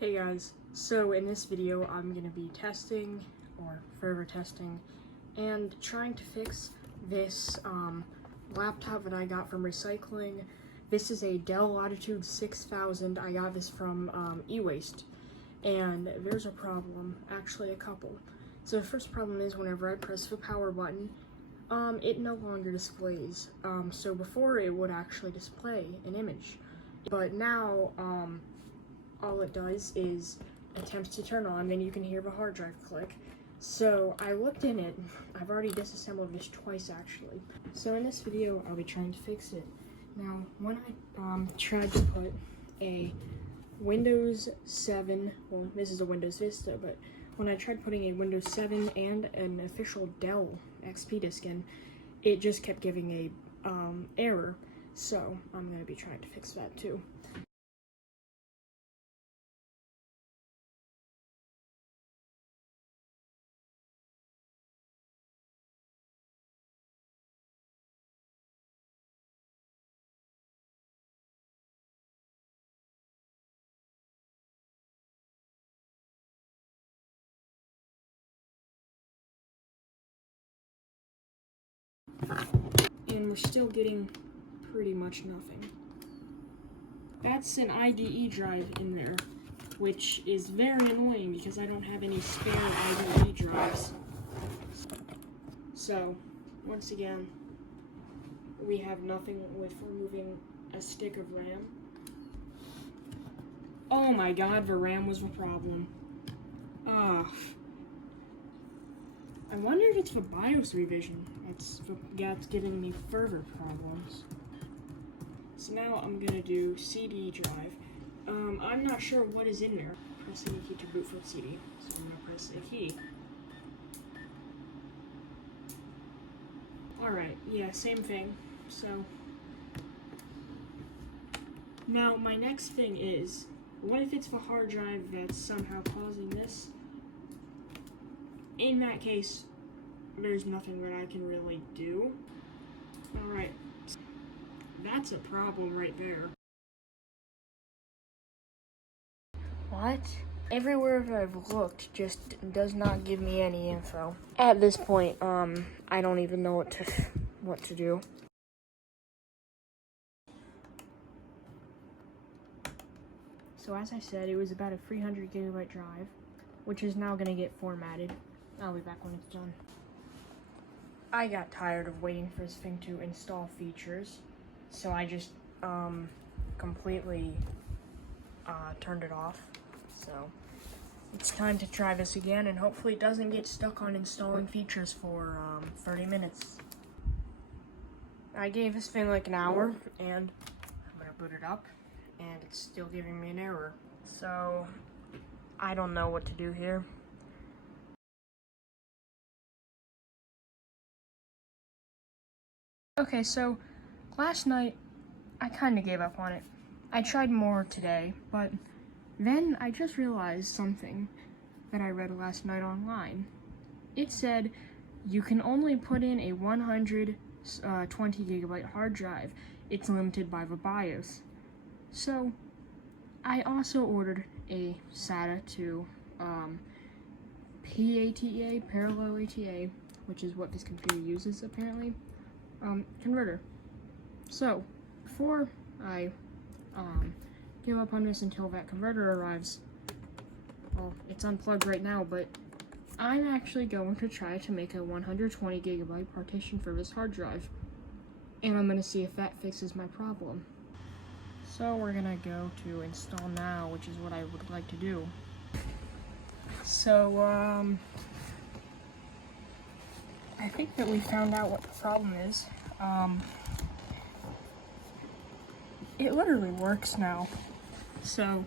Hey guys, so in this video I'm going to be testing, or further testing, and trying to fix this laptop that I got from recycling. This is a Dell Latitude 6000. I got this from e-waste, and there's a problem, actually a couple. So the first problem is whenever I press the power button, it no longer displays. So before it would actually display an image, but now all it does is attempts to turn on, then you can hear the hard drive click. So I looked in it. I've already disassembled this twice actually. So in this video, I'll be trying to fix it. Now, when I tried to put a Windows 7, well, this is a Windows Vista, but when I tried putting a Windows 7 and an official Dell XP disk in, it just kept giving a error. So I'm going to be trying to fix that too. And we're still getting pretty much nothing. That's an IDE drive in there, which is very annoying because I don't have any spare IDE drives. So, once again, we have nothing with removing a stick of RAM. Oh my god, the RAM was the problem. I wonder if it's the BIOS revision. It's giving me further problems. So now I'm gonna do CD drive. I'm not sure what is in there. Pressing a key to boot from CD. So I'm gonna press a key. Alright, yeah, same thing. So now my next thing is, what if it's the hard drive that's somehow causing this? In that case, there's nothing that I can really do. Alright, that's a problem right there. What? Everywhere that I've looked just does not give me any info. At this point, I don't even know what to do. So as I said, it was about a 300 gigabyte drive, which is now gonna get formatted. I'll be back when it's done. I got tired of waiting for this thing to install features, so I just completely turned it off. So it's time to try this again, and hopefully it doesn't get stuck on installing features for 30 minutes. I gave this thing like an hour, and I'm gonna boot it up, and it's still giving me an error. So I don't know what to do here. Okay, so last night I kind of gave up on it. I tried more today, but then I just realized something that I read last night online. It said you can only put in a 120 gigabyte hard drive. It's limited by the BIOS. So I also ordered a SATA to PATA, parallel ATA, which is what this computer uses apparently, converter. So before I give up on this until that converter arrives, well, it's unplugged right now, but I'm actually going to try to make a 120 gigabyte partition for this hard drive, and I'm going to see if that fixes my problem. So we're going to go to install now, which is what I would like to do. So I think that we found out what the problem is. It literally works now. So